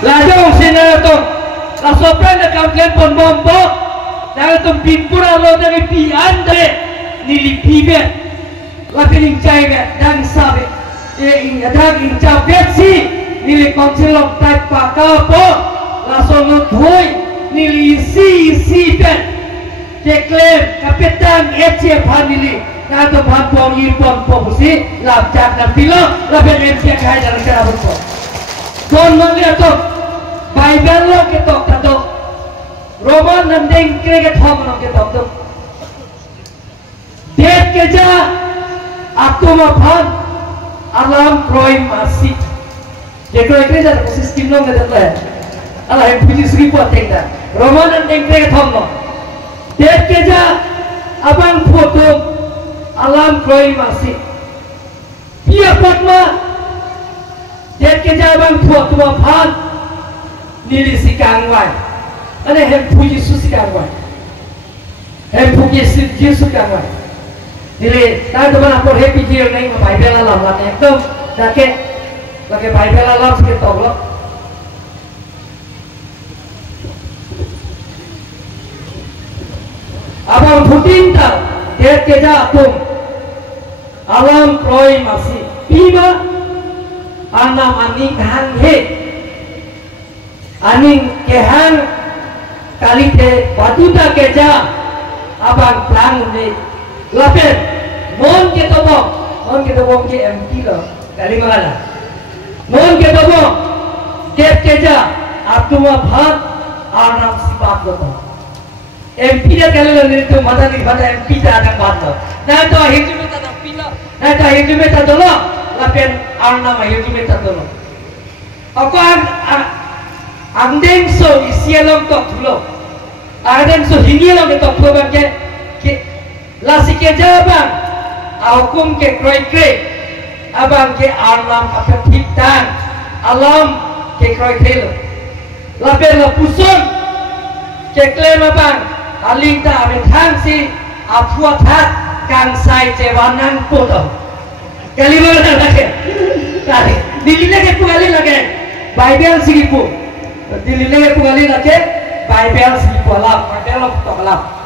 Lajong sinato la sopra na kamklen pon bombo na tum pimpura lo dari pian dare nili pibe la piling chai be dang sabe ing adag ing cha betsi nili konselok tai pakapo la sono thoi nili si be keklem kapitan eche family na to bhampong yirpong popusi la chak na pilo la ben eche khai jar kara botko kon mangle to Bible lo ke tok tato Roman nandeng kre ke thom lo ke tok to det ke ja atoma phan alam kroi masi je kroi kre ja ko system lo ke datla ala hem puji suri po tekda Roman nandeng kre ke thom lo det ke ja abang photo alam kroi masi pia patma det ke ja abang photo phan nili sikang wai ane hem puji su sikang wai hem puji su sikang wai nili ta to mana por happy year nai ma Bible alam la ekdom dake lage Bible alam ke toglo abang putin ta det ke ja tum alam kroi masi pima anam ani hang he aning kehang kalite batuta keja abang plang ni lapen mon ke tobo ke MP lo kali mana mon ke tobo keja atuma bhat arnam sipat lo MP da kali lo ni tu mata ni bata MP da ada bhat lo na to hijume ta da pila na to hijume ta dolo lapen arnam hijume ta dolo akan Andeng so isialong tok tulo, andeng so hinialong ke tok tulo bang ke lasi ke jabang, aukum ke kroi kre, abang ke alam apa tiptan, alam ke kroi kre, lapen lapuson ke klem abang, aling ta amin thangsi, apuat hat kang sai cewanan poto, kali mana lagi, kali, dilihat ke pugali lagi, Bible sih pun. Dililai pengali lagi Bible si pola, Bible tok lap.